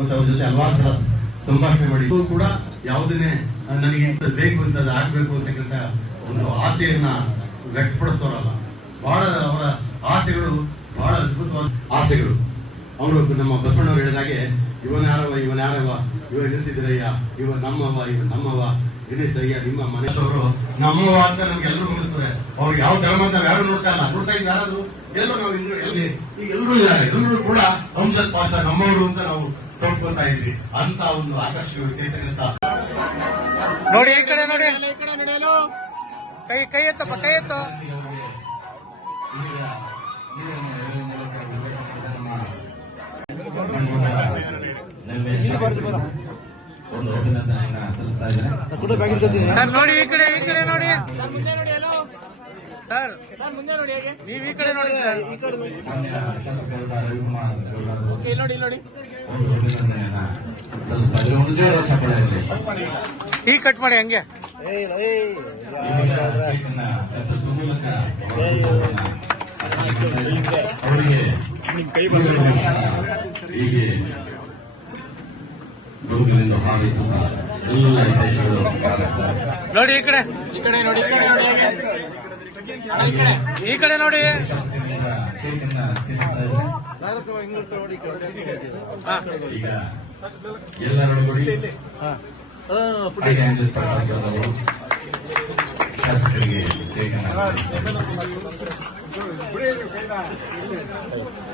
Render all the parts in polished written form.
ಮತ್ತು ಅವ್ರ ಜೊತೆ ಹಲವಾರು ಸಲ ಸಂಭಾಷಣೆ ಮಾಡಿ ಕೂಡ ಯಾವುದನ್ನೇ ನನಗೆ ಬೇಕು ಅಂತ ಆಗ್ಬೇಕು ಅಂತಕ್ಕಂಥ ಒಂದು ಆಸೆಯನ್ನ ವ್ಯಕ್ತಪಡಿಸ್ತವರಲ್ಲ. ಬಹಳ ಅವರ ಆಸೆಗಳು ಬಹಳ ಅದ್ಭುತವಾದ ಆಸೆಗಳು. ಅವರು ನಮ್ಮ ಬಸವಣ್ಣವ್ರು ಹೇಳಿದಾಗೆ ಇವನ್ಯಾರವ ಇವ ಎನಿಸಿದ್ರಯ್ಯ, ಇವ ನಮ್ಮವ ಎನಿಸಯ್ಯ ನಿಮ್ಮ ಮನಸ್ಸವರು ನಮ್ಮವ ಅಂತ ನಮ್ಗೆ ಎಲ್ಲರೂ ಗಮನಿಸ್ತಾರೆ. ಅವ್ರಿಗೆ ಯಾವ ಧರ್ಮ ಅಂತ ಯಾರು ನೋಡ್ತಾ ಇದ್ವಿ ಯಾರಾದ್ರು ಎಲ್ಲರೂ ನಾವು ಎಲ್ಲರೂ ಇದ್ದಾರೆ. ಎಲ್ಲರೂ ಕೂಡ ಅಮ್ಜದ್ ಪಾಷಾ ನಮ್ಮವರು ಅಂತ ನಾವು ನೋಡ್ಕೊತಾ ಇದ್ವಿ. ಅಂತ ಒಂದು ಆಕರ್ಷಕ ನೋಡಿ ಈ ಕಡೆ ನೋಡಿ, ಕೈ ಎತ್ತಪ್ಪ, ಕೈ ಎತ್ತ. ಸರ್ ನೋಡಿ ಈ ಕಡೆ ನೋಡಿ ಸರ್, ನೀವು ಈ ಕಡೆ ನೋಡಿ ಸರ್. ನೋಡಿ ಈ ಕಟ್ ಮಾಡಿ ಹಂಗೆ. ಹೀಗೆ ರೋಗಗಳಿಂದ ಭಾವಿಸುವ ಎಲ್ಲ ದೇಶಗಳು ನೋಡಿ ಈ ಕಡೆ ನೋಡಿ, ಈ ಕಡೆ ನೋಡಿ. ಈಗ ಎಲ್ಲರೂ ನೋಡಿ ಶಾಸಕರಿಗೆ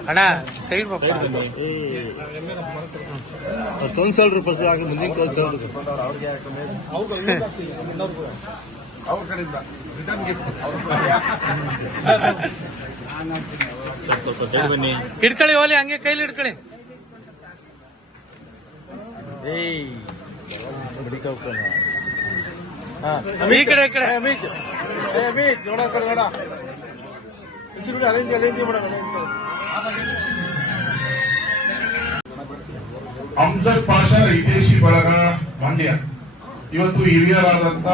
ಅಣ್ಣ ಸೈಡ್ ಕೌನ್ಸಲ್ರು ಪಕ್ಕ ಆಗ ಮುಂದಿನ ಕೌನ್ಸಲ್ರು ಅವ್ರ ಕಡೆಯಿಂದ ರಿಟರ್ನ್ ಗಿಫ್ಟ್ ಹಿಡ್ಕೊಳ್ಳಿ ಹೋಲಿ, ಹಂಗೆ ಕೈಲಿ ಹಿಡ್ಕೊಳ್ಳಿ. ಈ ಕಡೆ ನೋಡ ಅರೇಂಜ್ ಮಾಡೋಣ. ಅಮ್ಜದ್ ಪಾಷಾ ಹಿತೈಷಿ ಬಳಗ ಮಂಡ್ಯ ಇವತ್ತು ಹಿರಿಯರಾದಂತ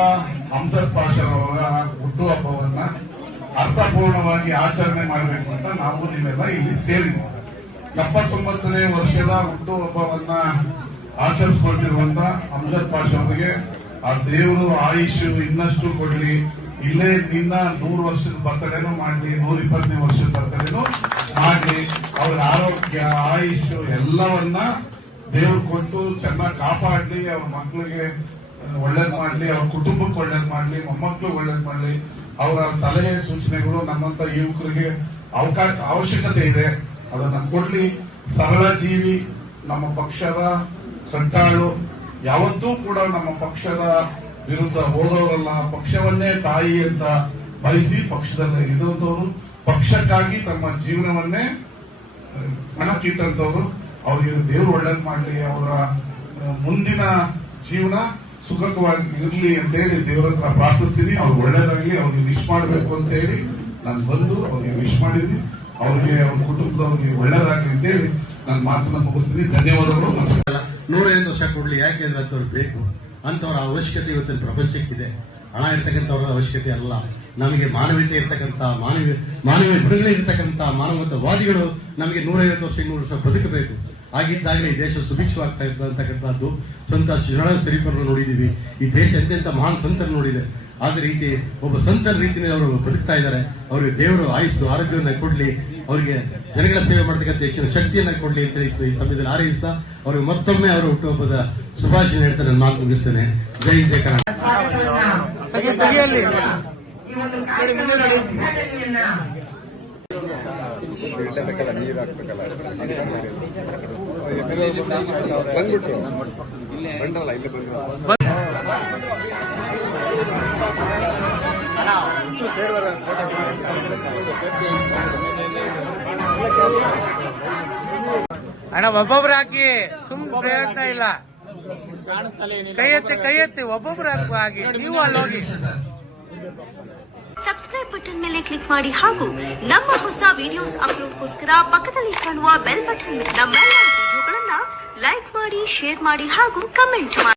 ಅಮ್ಜದ್ ಪಾಷಾ ಅವರ ಹುಟ್ಟುಹಬ್ಬವನ್ನ ಅರ್ಥಪೂರ್ಣವಾಗಿ ಆಚರಣೆ ಮಾಡಬೇಕು ಅಂತ ನಾವು ನೀವೆಲ್ಲ ಇಲ್ಲಿ ಸೇರಿದ್ವಿ. 79ನೇ ವರ್ಷದ ಹುಟ್ಟುಹಬ್ಬವನ್ನ ಆಚರಿಸಿಕೊಳ್ತಿರುವಂತ ಅಮ್ಜದ್ ಪಾಷಾ ಅವರಿಗೆ ಆ ದೇವರು ಆಯುಷ್ ಇನ್ನಷ್ಟು ಕೊಡ್ಲಿ. ಇಲ್ಲೇ ನಿನ್ನ 100 ವರ್ಷದ ಬರ್ತಡೇನೂ ಮಾಡ್ಲಿ, 120ನೇ ವರ್ಷದ ಬರ್ತಡೇನೂ ಮಾಡ್ಲಿ. ಅವ್ರ ಆರೋಗ್ಯ ಆಯುಷ್ ಎಲ್ಲವನ್ನ ದೇವ್ರು ಕೊಟ್ಟು ಚೆನ್ನಾಗಿ ಕಾಪಾಡ್ಲಿ. ಅವ್ರ ಮಕ್ಕಳಿಗೆ ಒಳ್ಳೇದ್ ಮಾಡ್ಲಿ, ಅವ್ರ ಕುಟುಂಬಕ್ಕೆ ಒಳ್ಳೇದ್ ಮಾಡ್ಲಿ, ಮೊಮ್ಮಕ್ಕಳು ಒಳ್ಳೇದ್ ಮಾಡ್ಲಿ. ಅವರ ಸಲಹೆ ಸೂಚನೆಗಳು ನಮ್ಮಂತ ಯುವಕರಿಗೆ ಅವಶ್ಯಕತೆ ಇದೆ, ಅದನ್ನ ಕೊಡ್ಲಿ. ಸರಳ ಜೀವಿ, ನಮ್ಮ ಪಕ್ಷದ ಸಂಟಾಳು, ಯಾವತ್ತೂ ಕೂಡ ನಮ್ಮ ಪಕ್ಷದ ವಿರುದ್ಧ ಹೋದವರಲ್ಲ. ಪಕ್ಷವನ್ನೇ ತಾಯಿ ಅಂತ ಬಯಸಿ ಪಕ್ಷದಲ್ಲಿ ಇರುವಂತವರು, ಪಕ್ಷಕ್ಕಾಗಿ ತಮ್ಮ ಜೀವನವನ್ನೇ ಹಣಕ್ಕಿಟ್ಟಂತವ್ರು. ಅವ್ರಿಗೆ ದೇವರು ಒಳ್ಳೇದ್ ಮಾಡ್ಲಿ, ಅವರ ಮುಂದಿನ ಜೀವನ ಸುಖಕವಾಗಿ ಇರಲಿ ಅಂತೇಳಿ ದೇವರ ಹತ್ರ ಪ್ರಾರ್ಥಿಸ್ತೀನಿ. ಅವ್ರಿಗೆ ಒಳ್ಳೇದಾಗ್ಲಿ, ಅವ್ರಿಗೆ ವಿಶ್ ಮಾಡಬೇಕು ಅಂತ ಹೇಳಿ ನಾನು ಬಂದು ಅವ್ರಿಗೆ ವಿಶ್ ಮಾಡಿದ್ದೀನಿ. ಅವ್ರಿಗೆ ಅವ್ರ ಕುಟುಂಬದವ್ರಿಗೆ ಒಳ್ಳೇದಾಗ್ಲಿ ಅಂತೇಳಿ ನನ್ನ ಮಾತನ್ನ ಮುಗಿಸ್ತೀನಿ. ಧನ್ಯವಾದಗಳು. 105 ವರ್ಷ ಕೊಡ್ಲಿ, ಯಾಕೆಂದ್ರೆ ಅಂತವ್ರು ಬೇಕು. ಅಂತವ್ರ ಅವಶ್ಯಕತೆ ಇವತ್ತಿನ ಪ್ರಪಂಚಕ್ಕಿದೆ. ಹಣ ಇರ್ತಕ್ಕಂಥವ್ರ ಅವಶ್ಯಕತೆ ಅಲ್ಲ, ನಮಗೆ ಮಾನವೀಯತೆ ಇರ್ತಕ್ಕಂಥ ಮಾನವೀಯ ಗುಣಗಳೇ ಇರ್ತಕ್ಕಂಥ ಮಾನವತಾವಾದಿಗಳು ನಮಗೆ 150 ವರ್ಷ 200 ವರ್ಷ ಬದುಕಬೇಕು. ಆಗಿದ್ದಾಗಲೇ ಈ ದೇಶ ಸುಭಿಕ್ಷವಾಗ್ತಾ ಇರ್ತಕ್ಕಂಥದ್ದು. ಸಂತ ಶರೀಫರನ್ನು ನೋಡಿದೀವಿ, ಈ ದೇಶ ಎಂತೆಂಥ ಮಹಾನ್ ಸಂತರು ನೋಡಿದೆ. ಆದ ರೀತಿ ಒಬ್ಬ ಸಂತರ ರೀತಿಯಲ್ಲಿ ಅವರು ಬದುಕ್ತಾ ಇದ್ದಾರೆ. ಅವರಿಗೆ ದೇವರು ಆಯುಸ್ಸು ಆರೋಗ್ಯವನ್ನ ಕೊಡ್ಲಿ, ಅವರಿಗೆ ಜನಗಳ ಸೇವೆ ಮಾಡತಕ್ಕಂಥ ಹೆಚ್ಚಿನ ಶಕ್ತಿಯನ್ನ ಕೊಡ್ಲಿ ಅಂತ ಈ ಸಮಯದಲ್ಲಿ ಹಾರೈಸ್ತಾ ಅವರಿಗೆ ಮತ್ತೊಮ್ಮೆ ಅವರ ಹುಟ್ಟುಹಬ್ಬದ ಶುಭಾಶಯ ಹೇಳ್ತಾ ನನ್ನ ಮಾತು ಮುಗಿಸ್ತೇನೆ. ಜೈ ಜೈ ಕನ್ನಡ. ಅಣ್ಣ ಒಬ್ಬೊಬ್ರು ಹಾಕಿ ಸುಮ್ಮನೆ ಪ್ರಯತ್ನ ಇಲ್ಲ. ಕೈ ಎತ್ತಿ ಒಬ್ಬೊಬ್ರು ಹಾಕಿ ನೀವು ಅಲ್ಲೋಗಿ. ಸಬ್ಸ್ಕ್ರೈಬ್ ಬಟನ್ ಮೇಲೆ ಕ್ಲಿಕ್ ಮಾಡಿ ಹಾಗೂ ನಮ್ಮ ಹೊಸ ವಿಡಿಯೋಸ್ ಅಪ್ಲೋಡ್ಗೋಸ್ಕರ ಪಕ್ಕದಲ್ಲಿ ಕಾಣುವ ಬೆಲ್ ಬಟನ್ ನಮ್ಮೆಲ್ಲ ವಿಡಿಯೋಗಳನ್ನ ಲೈಕ್ ಮಾಡಿ, ಶೇರ್ ಮಾಡಿ ಹಾಗೂ ಕಮೆಂಟ್ ಮಾಡಿ.